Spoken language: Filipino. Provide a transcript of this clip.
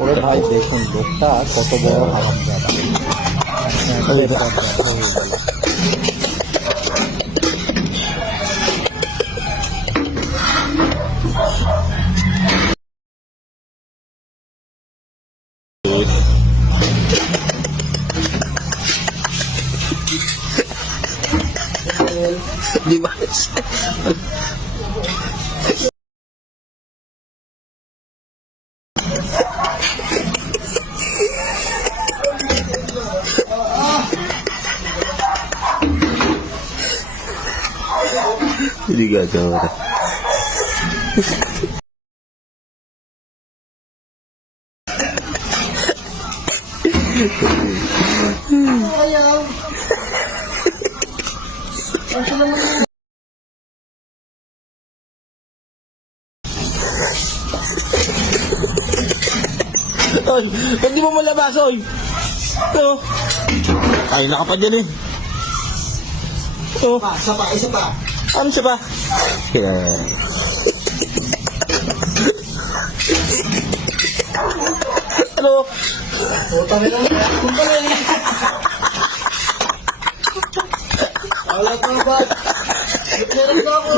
ওরে ভাই দেখুন লোকটা কত বড় হারামজাদা। হয়ে গেল। Di ba? Hindi gagawa. Oy, ba't di mo malabas, oy? Ito. Ay, naka pa dyan eh. Ito. Isa pa. Ano siya pa? Ano? Puta na naman. Wala pa ba? Meron ba ako?